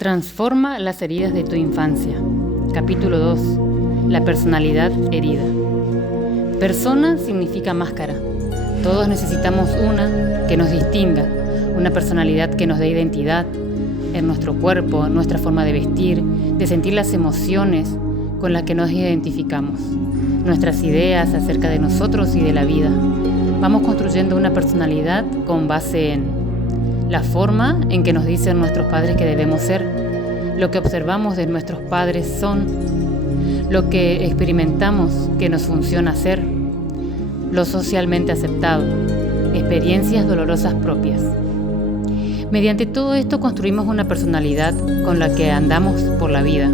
Transforma las heridas de tu infancia. Capítulo 2. La personalidad herida. Persona significa máscara. Todos necesitamos una que nos distinga, una personalidad que nos dé identidad en nuestro cuerpo, en nuestra forma de vestir, de sentir las emociones con las que nos identificamos, nuestras ideas acerca de nosotros y de la vida. Vamos construyendo una personalidad con base en la forma en que nos dicen nuestros padres que debemos ser, lo que observamos de nuestros padres son, lo que experimentamos que nos funciona ser, lo socialmente aceptado, experiencias dolorosas propias. Mediante todo esto construimos una personalidad con la que andamos por la vida.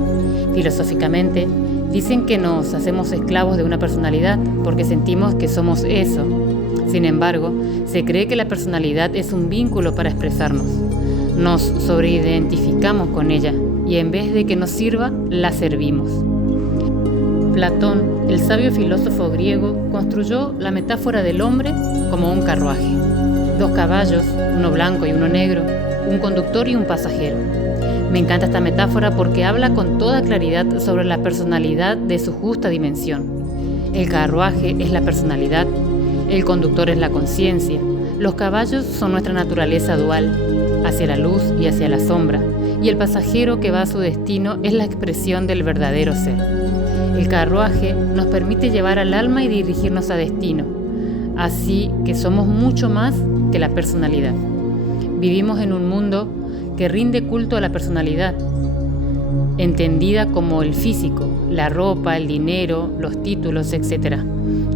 Filosóficamente, dicen que nos hacemos esclavos de una personalidad porque sentimos que somos eso. Sin embargo, se cree que la personalidad es un vínculo para expresarnos. Nos sobreidentificamos con ella y en vez de que nos sirva, la servimos. Platón, el sabio filósofo griego, construyó la metáfora del hombre como un carruaje. 2 caballos, uno blanco y uno negro, un conductor y un pasajero. Me encanta esta metáfora porque habla con toda claridad sobre la personalidad de su justa dimensión. El carruaje es la personalidad, el conductor es la conciencia, los caballos son nuestra naturaleza dual, hacia la luz y hacia la sombra, y el pasajero que va a su destino es la expresión del verdadero ser. El carruaje nos permite llevar al alma y dirigirnos a destino, así que somos mucho más que la personalidad. Vivimos en un mundo que rinde culto a la personalidad, entendida como el físico, la ropa, el dinero, los títulos, etc.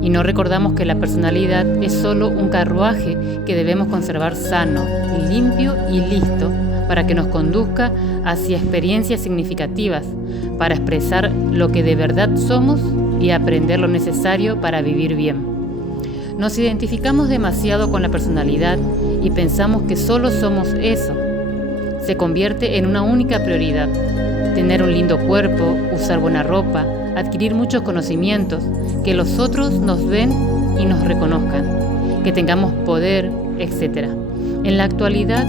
Y no recordamos que la personalidad es solo un carruaje que debemos conservar sano, limpio y listo para que nos conduzca hacia experiencias significativas, para expresar lo que de verdad somos y aprender lo necesario para vivir bien. Nos identificamos demasiado con la personalidad y pensamos que solo somos eso. Se convierte en una única prioridad: tener un lindo cuerpo, usar buena ropa, adquirir muchos conocimientos, que los otros nos ven y nos reconozcan, que tengamos poder, etc. En la actualidad,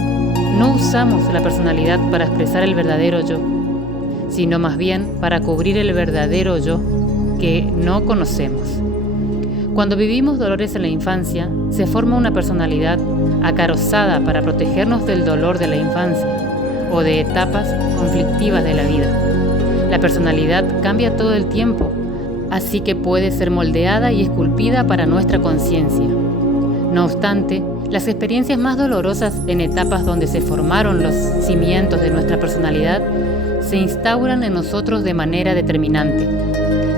no usamos la personalidad para expresar el verdadero yo, sino más bien para cubrir el verdadero yo que no conocemos. Cuando vivimos dolores en la infancia, se forma una personalidad acarozada para protegernos del dolor de la infancia o de etapas conflictivas de la vida. La personalidad cambia todo el tiempo, así que puede ser moldeada y esculpida para nuestra conciencia. No obstante, las experiencias más dolorosas en etapas donde se formaron los cimientos de nuestra personalidad se instauran en nosotros de manera determinante.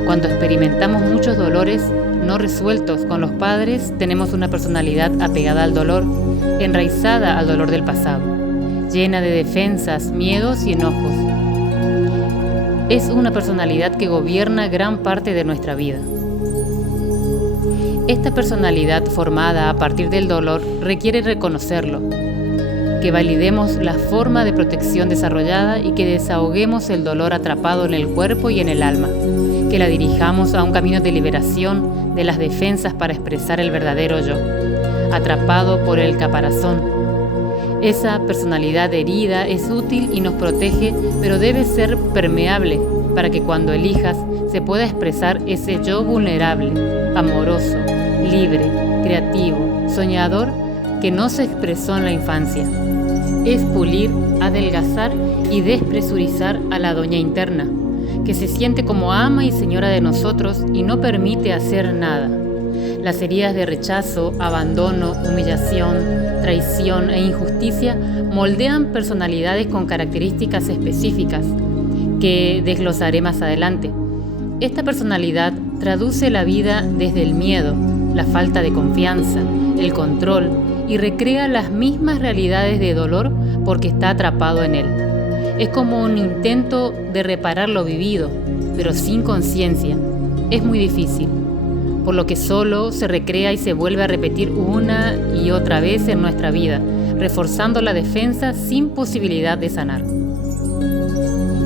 Cuando experimentamos muchos dolores no resueltos con los padres, tenemos una personalidad apegada al dolor, enraizada al dolor del pasado, llena de defensas, miedos y enojos. Es una personalidad que gobierna gran parte de nuestra vida. Esta personalidad formada a partir del dolor requiere reconocerlo, que validemos la forma de protección desarrollada y que desahoguemos el dolor atrapado en el cuerpo y en el alma, que la dirijamos a un camino de liberación de las defensas para expresar el verdadero yo, atrapado por el caparazón. Esa personalidad herida es útil y nos protege, pero debe ser permeable para que cuando elijas se pueda expresar ese yo vulnerable, amoroso, libre, creativo, soñador que no se expresó en la infancia. Es pulir, adelgazar y despresurizar a la doña interna, que se siente como ama y señora de nosotros y no permite hacer nada. Las heridas de rechazo, abandono, humillación, traición e injusticia moldean personalidades con características específicas que desglosaré más adelante. Esta personalidad traduce la vida desde el miedo, la falta de confianza, el control y recrea las mismas realidades de dolor porque está atrapado en él. Es como un intento de reparar lo vivido, pero sin conciencia. Es muy difícil, por lo que solo se recrea y se vuelve a repetir una y otra vez en nuestra vida, reforzando la defensa sin posibilidad de sanar.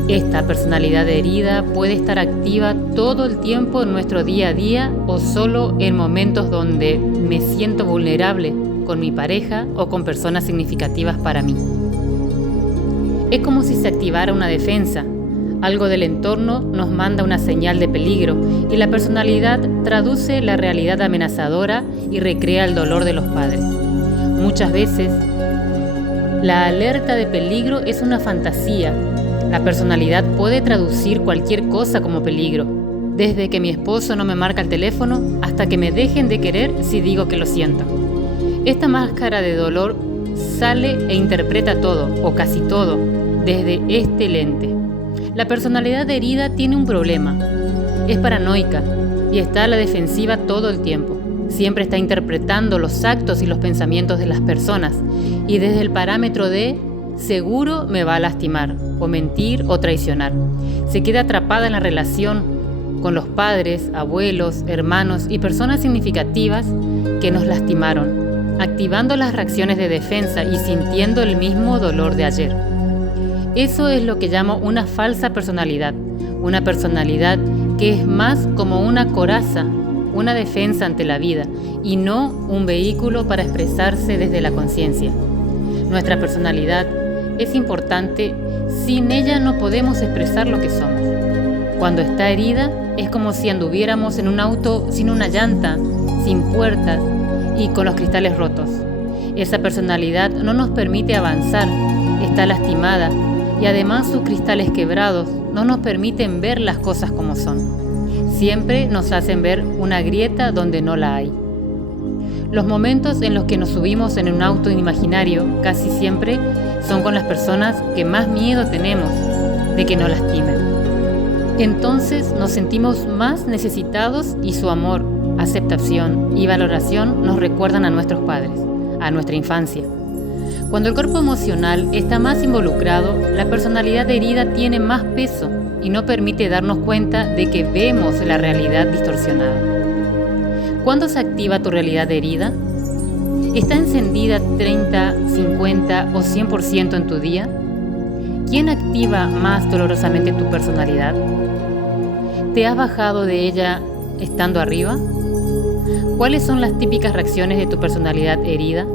Esta personalidad herida puede estar activa todo el tiempo en nuestro día a día o solo en momentos donde me siento vulnerable con mi pareja o con personas significativas para mí. Es como si se activara una defensa. Algo del entorno nos manda una señal de peligro y la personalidad traduce la realidad amenazadora y recrea el dolor de los padres. Muchas veces, la alerta de peligro es una fantasía. La personalidad puede traducir cualquier cosa como peligro, desde que mi esposo no me marca el teléfono hasta que me dejen de querer si digo que lo siento. Esta máscara de dolor sale e interpreta todo, o casi todo, desde este lente. La personalidad herida tiene un problema. Es paranoica y está a la defensiva todo el tiempo. Siempre está interpretando los actos y los pensamientos de las personas y desde el parámetro de seguro me va a lastimar, o mentir o traicionar. Se queda atrapada en la relación con los padres, abuelos, hermanos y personas significativas que nos lastimaron, activando las reacciones de defensa y sintiendo el mismo dolor de ayer. Eso es lo que llamo una falsa personalidad, una personalidad que es más como una coraza, una defensa ante la vida y no un vehículo para expresarse desde la conciencia. Nuestra personalidad es importante, sin ella no podemos expresar lo que somos. Cuando está herida es como si anduviéramos en un auto sin una llanta, sin puertas y con los cristales rotos. Esa personalidad no nos permite avanzar, está lastimada y además sus cristales quebrados no nos permiten ver las cosas como son. Siempre nos hacen ver una grieta donde no la hay. Los momentos en los que nos subimos en un auto imaginario casi siempre son con las personas que más miedo tenemos de que nos lastimen. Entonces nos sentimos más necesitados y su amor, aceptación y valoración nos recuerdan a nuestros padres, a nuestra infancia. Cuando el cuerpo emocional está más involucrado, la personalidad herida tiene más peso y no permite darnos cuenta de que vemos la realidad distorsionada. ¿Cuándo se activa tu realidad herida? ¿Está encendida 30, 50 o 100% en tu día? ¿Quién activa más dolorosamente tu personalidad? ¿Te has bajado de ella estando arriba? ¿Cuáles son las típicas reacciones de tu personalidad herida?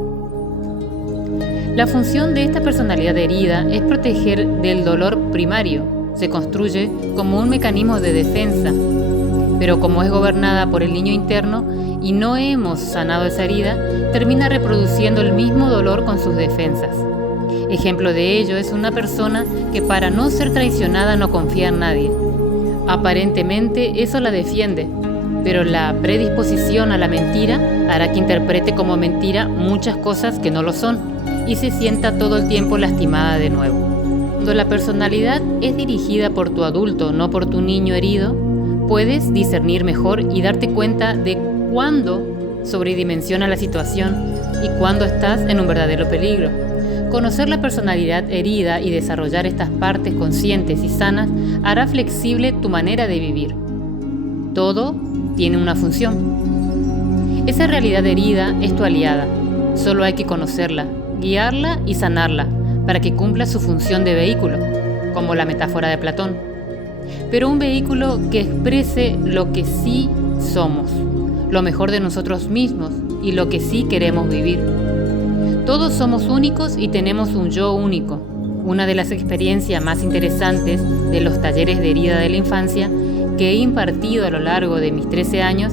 La función de esta personalidad herida es proteger del dolor primario. Se construye como un mecanismo de defensa, pero como es gobernada por el niño interno y no hemos sanado esa herida, termina reproduciendo el mismo dolor con sus defensas. Ejemplo de ello es una persona que para no ser traicionada no confía en nadie. Aparentemente eso la defiende, pero la predisposición a la mentira hará que interprete como mentira muchas cosas que no lo son y se sienta todo el tiempo lastimada de nuevo. Cuando la personalidad es dirigida por tu adulto, no por tu niño herido, puedes discernir mejor y darte cuenta de cuándo sobredimensiona la situación y cuándo estás en un verdadero peligro. Conocer la personalidad herida y desarrollar estas partes conscientes y sanas hará flexible tu manera de vivir. Todo tiene una función. Esa realidad herida es tu aliada. Solo hay que conocerla, guiarla y sanarla para que cumpla su función de vehículo, como la metáfora de Platón. Pero un vehículo que exprese lo que sí somos, lo mejor de nosotros mismos y lo que sí queremos vivir. Todos somos únicos y tenemos un yo único. Una de las experiencias más interesantes de los talleres de herida de la infancia que he impartido a lo largo de mis 13 años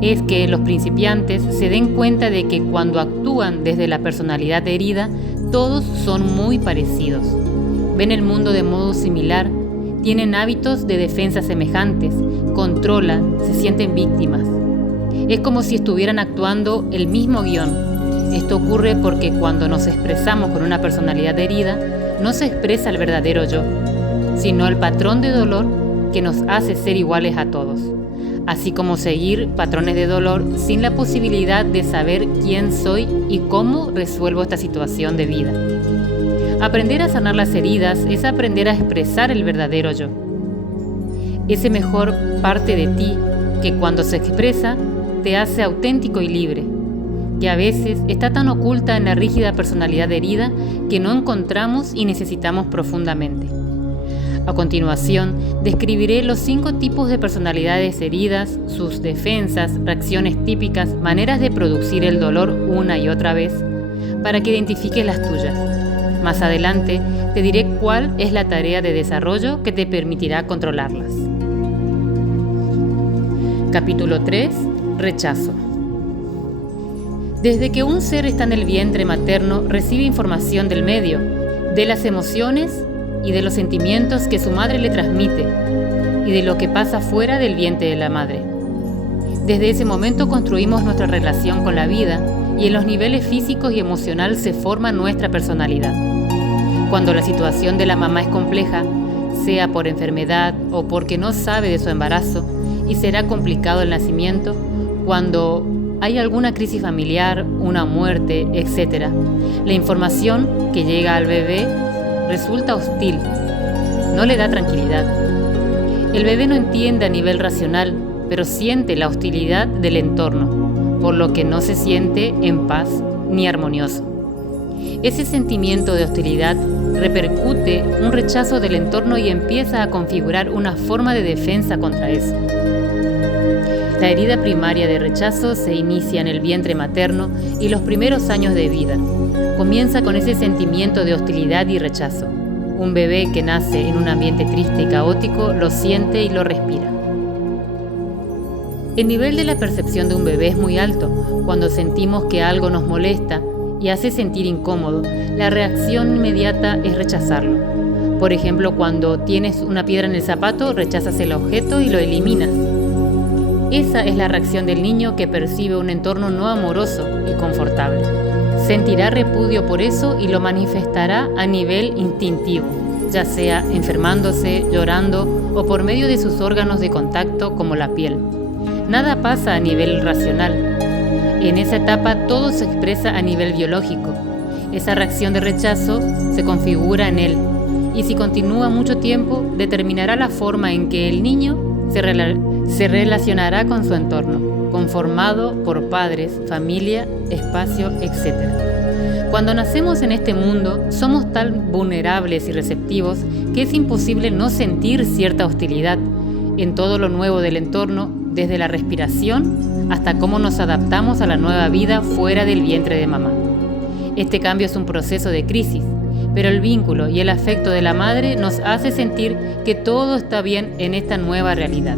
es que los principiantes se den cuenta de que cuando actúan desde la personalidad herida, todos son muy parecidos. Ven el mundo de modo similar, tienen hábitos de defensa semejantes, controlan, se sienten víctimas. Es como si estuvieran actuando el mismo guión. Esto ocurre porque cuando nos expresamos con una personalidad herida, no se expresa el verdadero yo, sino el patrón de dolor que nos hace ser iguales a todos, así como seguir patrones de dolor sin la posibilidad de saber quién soy y cómo resuelvo esta situación de vida. Aprender a sanar las heridas es aprender a expresar el verdadero yo. Ese mejor parte de ti que cuando se expresa te hace auténtico y libre, que a veces está tan oculta en la rígida personalidad herida que no encontramos y necesitamos profundamente. A continuación, describiré los 5 tipos de personalidades heridas, sus defensas, reacciones típicas, maneras de producir el dolor una y otra vez, para que identifiques las tuyas. Más adelante, te diré cuál es la tarea de desarrollo que te permitirá controlarlas. Capítulo 3. Rechazo. Desde que un ser está en el vientre materno, recibe información del medio, de las emociones y de los sentimientos que su madre le transmite, y de lo que pasa fuera del vientre de la madre. Desde ese momento construimos nuestra relación con la vida, y en los niveles físicos y emocionales se forma nuestra personalidad. Cuando la situación de la mamá es compleja, sea por enfermedad o porque no sabe de su embarazo, y será complicado el nacimiento, cuando hay alguna crisis familiar, una muerte, etc., la información que llega al bebé resulta hostil, no le da tranquilidad. El bebé no entiende a nivel racional, pero siente la hostilidad del entorno, por lo que no se siente en paz ni armonioso. Ese sentimiento de hostilidad repercute un rechazo del entorno y empieza a configurar una forma de defensa contra eso. La herida primaria de rechazo se inicia en el vientre materno y los primeros años de vida. Comienza con ese sentimiento de hostilidad y rechazo. Un bebé que nace en un ambiente triste y caótico lo siente y lo respira. El nivel de la percepción de un bebé es muy alto. Cuando sentimos que algo nos molesta y hace sentir incómodo, la reacción inmediata es rechazarlo. Por ejemplo, cuando tienes una piedra en el zapato, rechazas el objeto y lo eliminas. Esa es la reacción del niño que percibe un entorno no amoroso y confortable. Sentirá repudio por eso y lo manifestará a nivel instintivo, ya sea enfermándose, llorando o por medio de sus órganos de contacto como la piel. Nada pasa a nivel racional. En esa etapa todo se expresa a nivel biológico. Esa reacción de rechazo se configura en él y si continúa mucho tiempo determinará la forma en que el niño se relacionará con su entorno, conformado por padres, familia, espacio, etc. Cuando nacemos en este mundo, somos tan vulnerables y receptivos que es imposible no sentir cierta hostilidad en todo lo nuevo del entorno, desde la respiración hasta cómo nos adaptamos a la nueva vida fuera del vientre de mamá. Este cambio es un proceso de crisis, pero el vínculo y el afecto de la madre nos hace sentir que todo está bien en esta nueva realidad.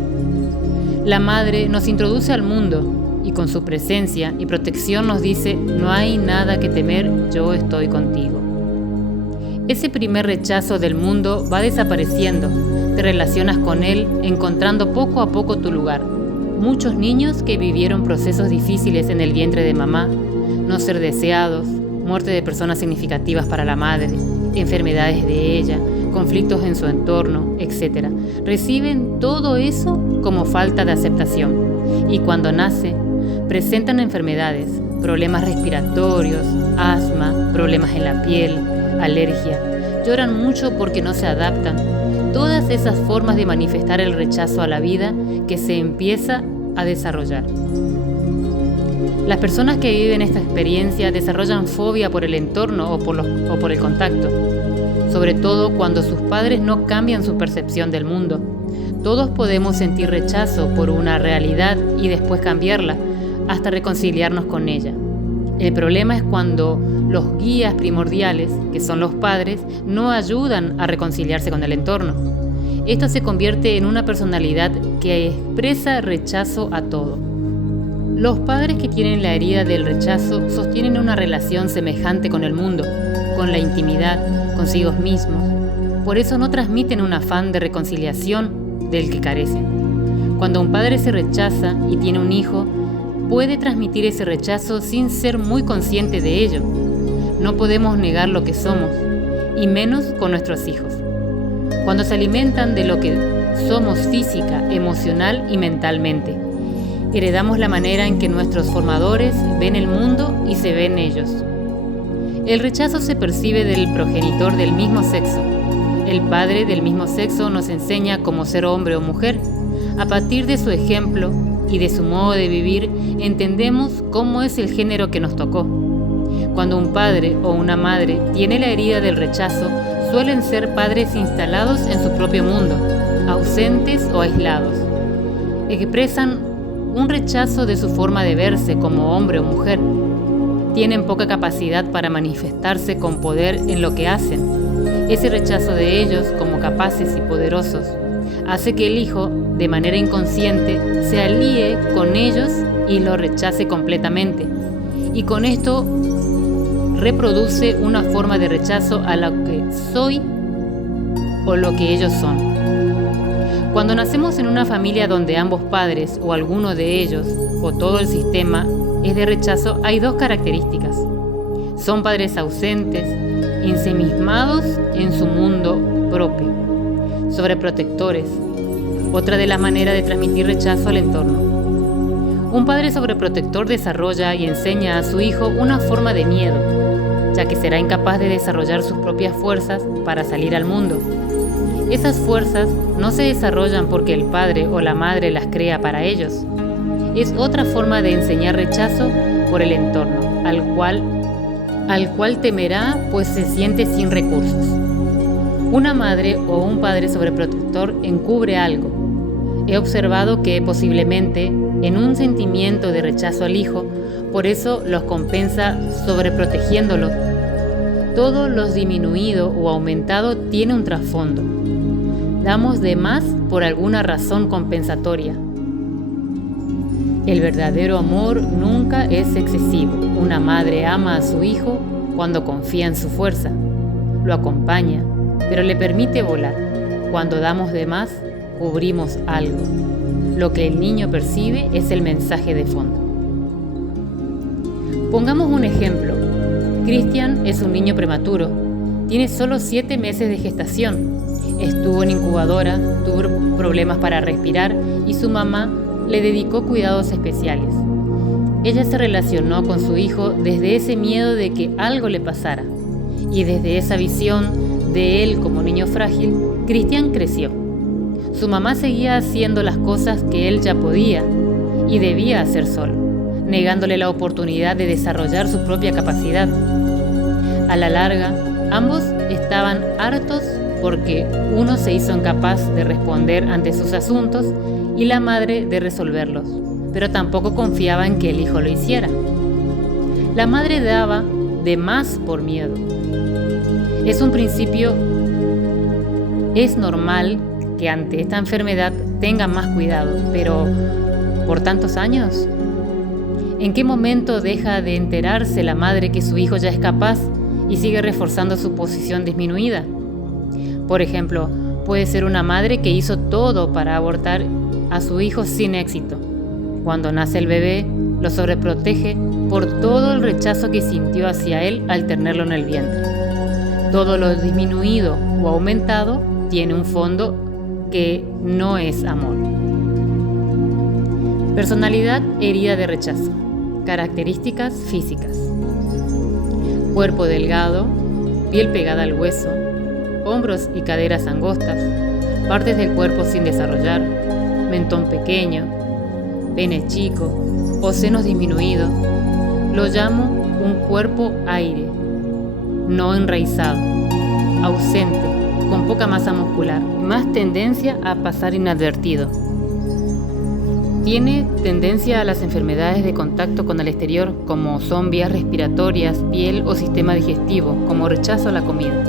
La madre nos introduce al mundo y con su presencia y protección nos dice: no hay nada que temer, yo estoy contigo. Ese primer rechazo del mundo va desapareciendo, te relacionas con él encontrando poco a poco tu lugar. Muchos niños que vivieron procesos difíciles en el vientre de mamá, no ser deseados, muerte de personas significativas para la madre, enfermedades de ella, conflictos en su entorno, etc. Reciben todo eso como falta de aceptación y cuando nace presentan enfermedades, problemas respiratorios, asma, problemas en la piel, alergia, lloran mucho porque no se adaptan. Todas esas formas de manifestar el rechazo a la vida que se empieza a desarrollar. Las personas que viven esta experiencia desarrollan fobia por el entorno o por el contacto, sobre todo cuando sus padres no cambian su percepción del mundo. Todos podemos sentir rechazo por una realidad y después cambiarla, hasta reconciliarnos con ella. El problema es cuando los guías primordiales, que son los padres, no ayudan a reconciliarse con el entorno. Esto se convierte en una personalidad que expresa rechazo a todo. Los padres que tienen la herida del rechazo sostienen una relación semejante con el mundo, con la intimidad, consigo mismos. Por eso no transmiten un afán de reconciliación del que carecen. Cuando un padre se rechaza y tiene un hijo, puede transmitir ese rechazo sin ser muy consciente de ello. No podemos negar lo que somos, y menos con nuestros hijos. Cuando se alimentan de lo que somos física, emocional y mentalmente, heredamos la manera en que nuestros formadores ven el mundo y se ven ellos. El rechazo se percibe del progenitor del mismo sexo. El padre del mismo sexo nos enseña cómo ser hombre o mujer. A partir de su ejemplo y de su modo de vivir, entendemos cómo es el género que nos tocó. Cuando un padre o una madre tiene la herida del rechazo, suelen ser padres instalados en su propio mundo, ausentes o aislados. Expresan un rechazo de su forma de verse como hombre o mujer. Tienen poca capacidad para manifestarse con poder en lo que hacen. Ese rechazo de ellos como capaces y poderosos hace que el hijo, de manera inconsciente, se alíe con ellos y lo rechace completamente. Y con esto reproduce una forma de rechazo a lo que soy o lo que ellos son. Cuando nacemos en una familia donde ambos padres o alguno de ellos o todo el sistema es de rechazo, hay dos características. Son padres ausentes, ensimismados en su mundo propio, sobreprotectores, otra de las maneras de transmitir rechazo al entorno. Un padre sobreprotector desarrolla y enseña a su hijo una forma de miedo, ya que será incapaz de desarrollar sus propias fuerzas para salir al mundo. Esas fuerzas no se desarrollan porque el padre o la madre las crea para ellos. Es otra forma de enseñar rechazo por el entorno, al cual temerá, pues se siente sin recursos. Una madre o un padre sobreprotector encubre algo. He observado que posiblemente en un sentimiento de rechazo al hijo, por eso los compensa sobreprotegiéndolo. Todo lo disminuido o aumentado tiene un trasfondo. Damos de más por alguna razón compensatoria. El verdadero amor nunca es excesivo. Una madre ama a su hijo cuando confía en su fuerza, lo acompaña, pero le permite volar. Cuando damos de más, cubrimos algo. Lo que el niño percibe es el mensaje de fondo. Pongamos un ejemplo. Christian es un niño prematuro. Tiene solo 7 meses de gestación. Estuvo en incubadora, tuvo problemas para respirar y su mamá le dedicó cuidados especiales. Ella se relacionó con su hijo desde ese miedo de que algo le pasara. Y desde esa visión de él como niño frágil, Christian creció. Su mamá seguía haciendo las cosas que él ya podía y debía hacer solo, negándole la oportunidad de desarrollar su propia capacidad. A la larga, ambos estaban hartos porque uno se hizo incapaz de responder ante sus asuntos y la madre de resolverlos, pero tampoco confiaba en que el hijo lo hiciera. La madre daba de más por miedo. Es un principio, es normal que ante esta enfermedad tengan más cuidado, pero ¿por tantos años? ¿En qué momento deja de enterarse la madre que su hijo ya es capaz y sigue reforzando su posición disminuida? Por ejemplo, puede ser una madre que hizo todo para abortar a su hijo sin éxito. Cuando nace el bebé, lo sobreprotege por todo el rechazo que sintió hacia él al tenerlo en el vientre. Todo lo disminuido o aumentado tiene un fondo que no es amor. Personalidad herida de rechazo. Características físicas. Cuerpo delgado, piel pegada al hueso, hombros y caderas angostas, partes del cuerpo sin desarrollar, mentón pequeño, pene chico o senos disminuidos. Lo llamo un cuerpo aire, no enraizado, ausente, con poca masa muscular, más tendencia a pasar inadvertido. Tiene tendencia a las enfermedades de contacto con el exterior, como son vías respiratorias, piel o sistema digestivo, como rechazo a la comida.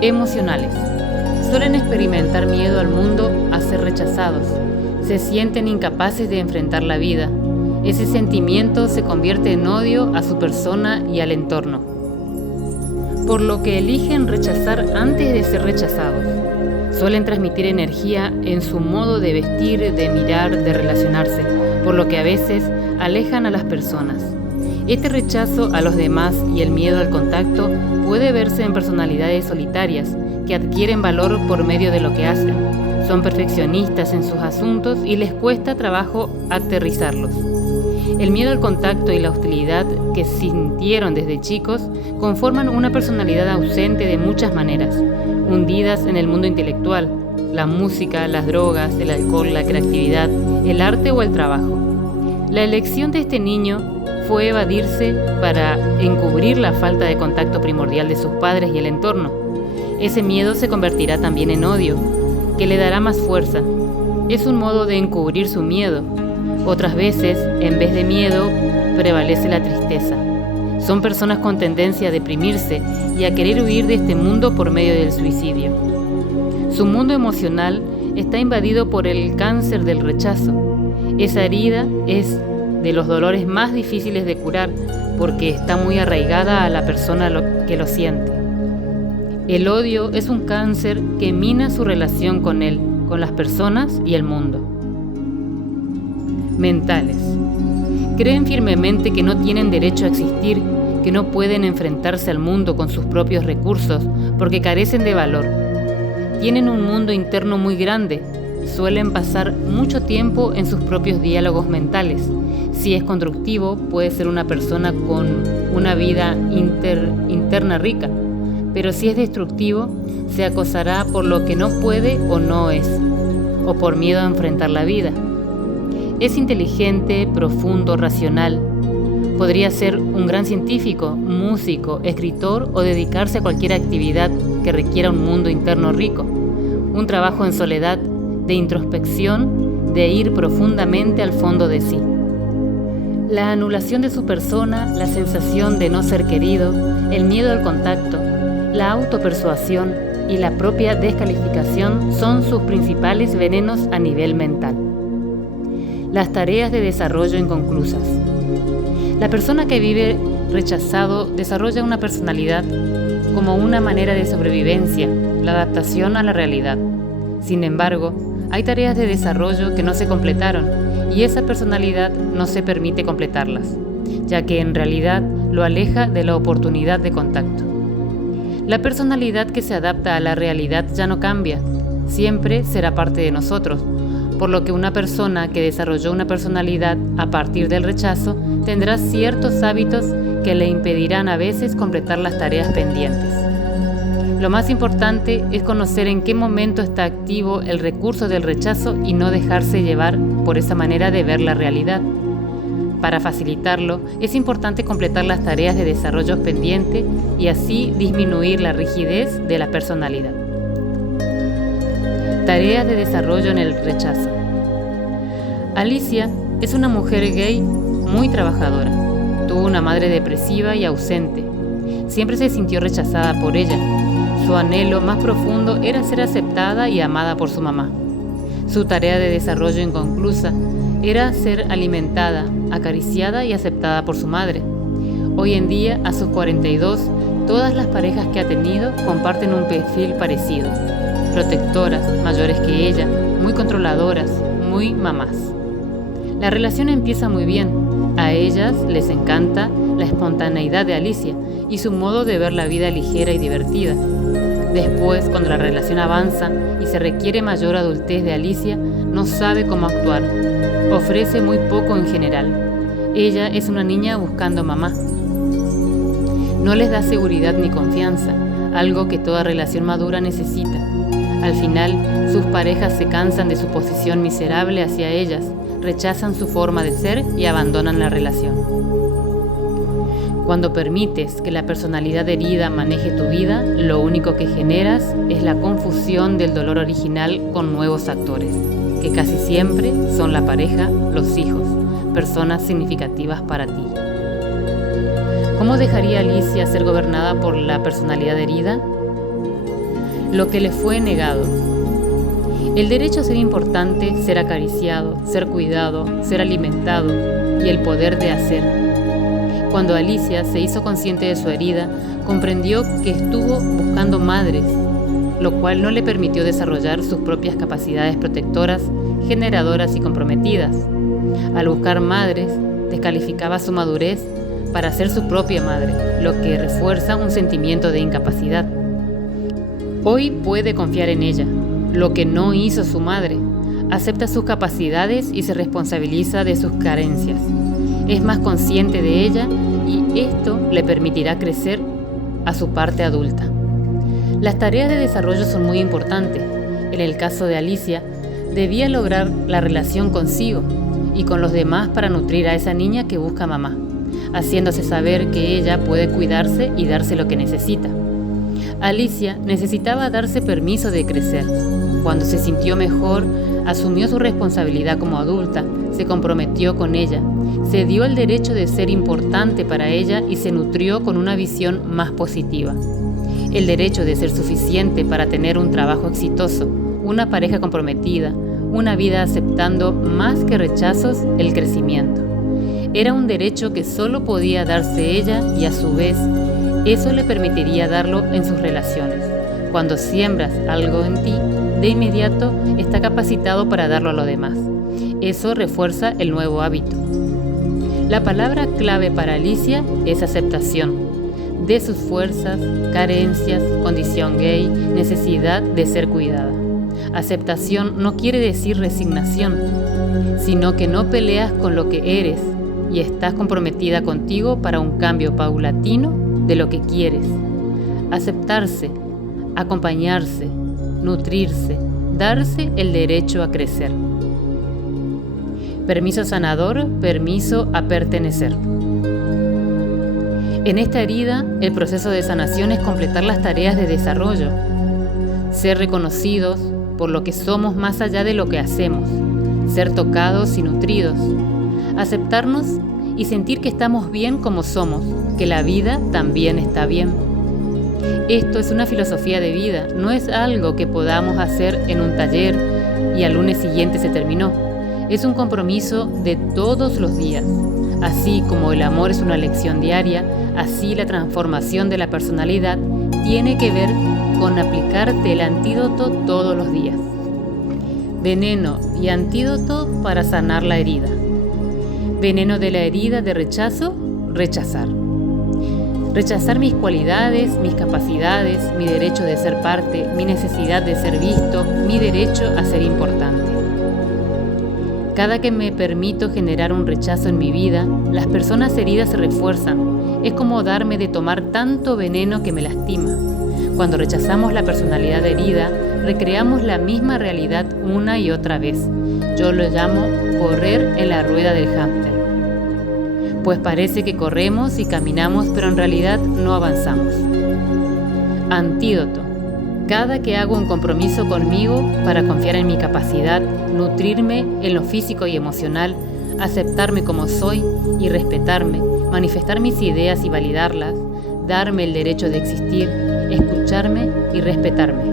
Emocionales. Suelen experimentar miedo al mundo a ser rechazados. Se sienten incapaces de enfrentar la vida. Ese sentimiento se convierte en odio a su persona y al entorno, por lo que eligen rechazar antes de ser rechazados. Suelen transmitir energía en su modo de vestir, de mirar, de relacionarse, por lo que a veces alejan a las personas. Este rechazo a los demás y el miedo al contacto puede verse en personalidades solitarias que adquieren valor por medio de lo que hacen. Son perfeccionistas en sus asuntos y les cuesta trabajo aterrizarlos. El miedo al contacto y la hostilidad que sintieron desde chicos conforman una personalidad ausente de muchas maneras, hundidas en el mundo intelectual, la música, las drogas, el alcohol, la creatividad, el arte o el trabajo. La elección de este niño fue evadirse para encubrir la falta de contacto primordial de sus padres y el entorno. Ese miedo se convertirá también en odio, que le dará más fuerza. Es un modo de encubrir su miedo. Otras veces, en vez de miedo, prevalece la tristeza. Son personas con tendencia a deprimirse y a querer huir de este mundo por medio del suicidio. Su mundo emocional está invadido por el cáncer del rechazo. Esa herida es de los dolores más difíciles de curar porque está muy arraigada a la persona que lo siente. El odio es un cáncer que mina su relación con él, con las personas y el mundo. Mentales. Creen firmemente que no tienen derecho a existir, que no pueden enfrentarse al mundo con sus propios recursos porque carecen de valor. Tienen un mundo interno muy grande, suelen pasar mucho tiempo en sus propios diálogos mentales. Si es constructivo, puede ser una persona con una vida interna rica, pero si es destructivo, se acosará por lo que no puede o no es, o por miedo a enfrentar la vida. Es inteligente, profundo, racional. Podría ser un gran científico, músico, escritor o dedicarse a cualquier actividad que requiera un mundo interno rico, un trabajo en soledad, de introspección, de ir profundamente al fondo de sí. La anulación de su persona, la sensación de no ser querido, el miedo al contacto, la autopersuasión y la propia descalificación son sus principales venenos a nivel mental. Las tareas de desarrollo inconclusas. La persona que vive rechazado desarrolla una personalidad como una manera de sobrevivencia, la adaptación a la realidad. Sin embargo, hay tareas de desarrollo que no se completaron y esa personalidad no se permite completarlas, ya que en realidad lo aleja de la oportunidad de contacto. La personalidad que se adapta a la realidad ya no cambia, siempre será parte de nosotros, por lo que una persona que desarrolló una personalidad a partir del rechazo tendrá ciertos hábitos que le impedirán a veces completar las tareas pendientes. Lo más importante es conocer en qué momento está activo el recurso del rechazo y no dejarse llevar por esa manera de ver la realidad. Para facilitarlo, es importante completar las tareas de desarrollo pendiente y así disminuir la rigidez de la personalidad. Tareas de desarrollo en el rechazo. Alicia es una mujer gay muy trabajadora. Tuvo una madre depresiva y ausente. Siempre se sintió rechazada por ella. Su anhelo más profundo era ser aceptada y amada por su mamá. Su tarea de desarrollo inconclusa era ser alimentada, acariciada y aceptada por su madre. Hoy en día, a sus 42, todas las parejas que ha tenido comparten un perfil parecido. Protectoras, mayores que ella, muy controladoras, muy mamás. La relación empieza muy bien. A ellas les encanta la espontaneidad de Alicia y su modo de ver la vida ligera y divertida. Después, cuando la relación avanza y se requiere mayor adultez de Alicia, no sabe cómo actuar. Ofrece muy poco en general. Ella es una niña buscando mamá. No les da seguridad ni confianza, algo que toda relación madura necesita. Al final, sus parejas se cansan de su posición miserable hacia ellas, rechazan su forma de ser y abandonan la relación. Cuando permites que la personalidad herida maneje tu vida, lo único que generas es la confusión del dolor original con nuevos actores, que casi siempre son la pareja, los hijos, personas significativas para ti. ¿Cómo dejaría Alicia ser gobernada por la personalidad herida? Lo que le fue negado. El derecho a ser importante, ser acariciado, ser cuidado, ser alimentado y el poder de hacer. Cuando Alicia se hizo consciente de su herida, comprendió que estuvo buscando madres, lo cual no le permitió desarrollar sus propias capacidades protectoras, generadoras y comprometidas. Al buscar madres, descalificaba su madurez para ser su propia madre, lo que refuerza un sentimiento de incapacidad. Hoy puede confiar en ella, lo que no hizo su madre. Acepta sus capacidades y se responsabiliza de sus carencias. Es más consciente de ella y esto le permitirá crecer a su parte adulta. Las tareas de desarrollo son muy importantes. En el caso de Alicia, debía lograr la relación consigo y con los demás para nutrir a esa niña que busca mamá, haciéndose saber que ella puede cuidarse y darse lo que necesita. Alicia necesitaba darse permiso de crecer. Cuando se sintió mejor, asumió su responsabilidad como adulta, se comprometió con ella, se dio el derecho de ser importante para ella y se nutrió con una visión más positiva. El derecho de ser suficiente para tener un trabajo exitoso, una pareja comprometida, una vida aceptando más que rechazos el crecimiento. Era un derecho que solo podía darse ella y a su vez, eso le permitiría darlo en sus relaciones. Cuando siembras algo en ti, de inmediato está capacitado para darlo a los demás. Eso refuerza el nuevo hábito. La palabra clave para Alicia es aceptación de sus fuerzas, carencias, condición gay, necesidad de ser cuidada. Aceptación no quiere decir resignación, sino que no peleas con lo que eres y estás comprometida contigo para un cambio paulatino de lo que quieres. Aceptarse, acompañarse, nutrirse, darse el derecho a crecer. Permiso sanador, permiso a pertenecer. En esta herida, el proceso de sanación es completar las tareas de desarrollo, ser reconocidos por lo que somos más allá de lo que hacemos, ser tocados y nutridos, aceptarnos y sentir que estamos bien como somos, que la vida también está bien. Esto es una filosofía de vida, no es algo que podamos hacer en un taller y al lunes siguiente se terminó. Es un compromiso de todos los días. Así como el amor es una lección diaria, así la transformación de la personalidad tiene que ver con aplicarte el antídoto todos los días. Veneno y antídoto para sanar la herida. Veneno de la herida de rechazo, rechazar. Rechazar mis cualidades, mis capacidades, mi derecho de ser parte, mi necesidad de ser visto, mi derecho a ser importante. Cada que me permito generar un rechazo en mi vida, las personas heridas se refuerzan. Es como darme de tomar tanto veneno que me lastima. Cuando rechazamos la personalidad herida, recreamos la misma realidad una y otra vez. Yo lo llamo correr en la rueda del hámster. Pues parece que corremos y caminamos, pero en realidad no avanzamos. Antídoto. Cada que hago un compromiso conmigo para confiar en mi capacidad, nutrirme en lo físico y emocional, aceptarme como soy y respetarme, manifestar mis ideas y validarlas, darme el derecho de existir, escucharme y respetarme.